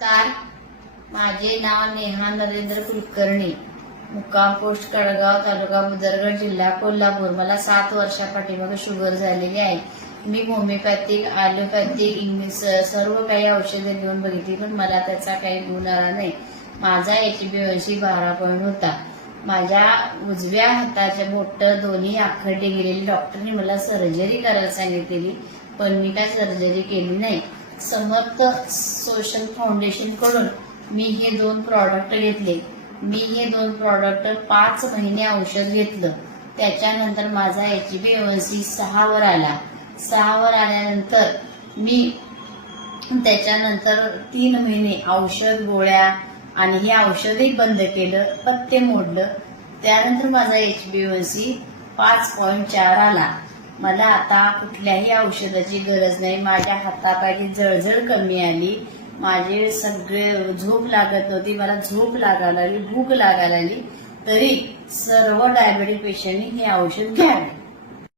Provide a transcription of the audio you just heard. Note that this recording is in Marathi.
नमस्कार माझे नाव नेहा नरेंद्र कुलकर्णी मुक्काम पोस्ट कडगाव तालुका बुदरगड जिल्हा कोल्हापूर मला सात वर्षा पाठीमागे शुगर झालेली आहे मी होमिओपॅथिक ॲलोपॅथिक इंग्लिश सर्व काही औषधे घेऊन बघितली पण मला त्याचा काही गुण आला नाही माझा एच बी ऐंशी बारा पॉईंट होता माझ्या उजव्या हाताच्या बोटं दोन्ही आखडे गेलेली डॉक्टरने मला सर्जरी करायला सांगितलेली पण मी काय सर्जरी केली नाही समर्थ सोशल फाउंडेशनकडून मी हे दोन प्रॉडक्ट घेतले मी हे दोन प्रॉडक्ट पाच महिने औषध घेतलं त्याच्यानंतर माझा H B A one C सहावर आला सहावर आल्यानंतर मी त्याच्यानंतर तीन महिने औषध गोळ्या आणि हे औषधही बंद केलं पत्ते मोडलं त्यानंतर माझा H B A one C पाच पॉईंट चार आला मला आता कुठल्याही औषधाची गरज नाही माझ्या हातापाठी जळजळ कमी आली माझे सगळे झोप लागत नव्हती मला झोप लागायला आली भूक लागायला आली तरी सर्व डायबेटिक पेशंटनी हे औषध घ्यावे